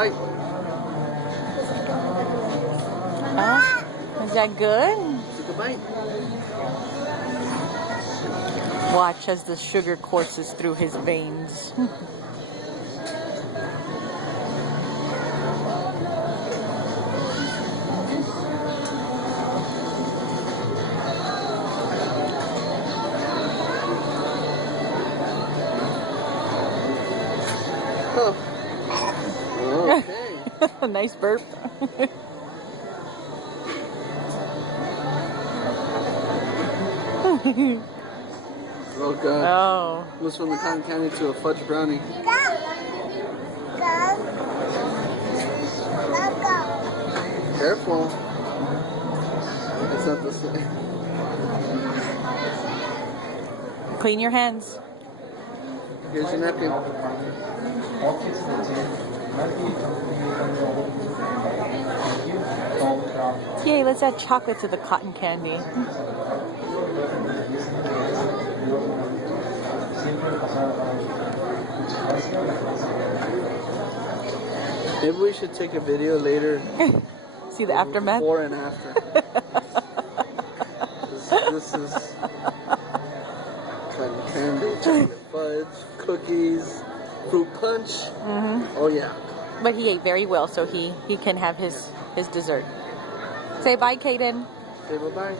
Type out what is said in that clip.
bite. Is that good? Take a bite. Watch as the sugar courses through his veins. Oh. Okay. Nice burp. Oh god. Oh. Moves from the cotton candy to a fudge brownie. Careful. It's not the same. Clean your hands. Here's your napkin. Yay, let's add chocolate to the cotton candy. Maybe we should take a video later. See the aftermath? Before and after. This is cotton candy, chocolate fudge, cookies, fruit punch. Oh yeah. But he ate very well, so he can have his dessert. Say bye, Kaiden. Okay, bye-bye.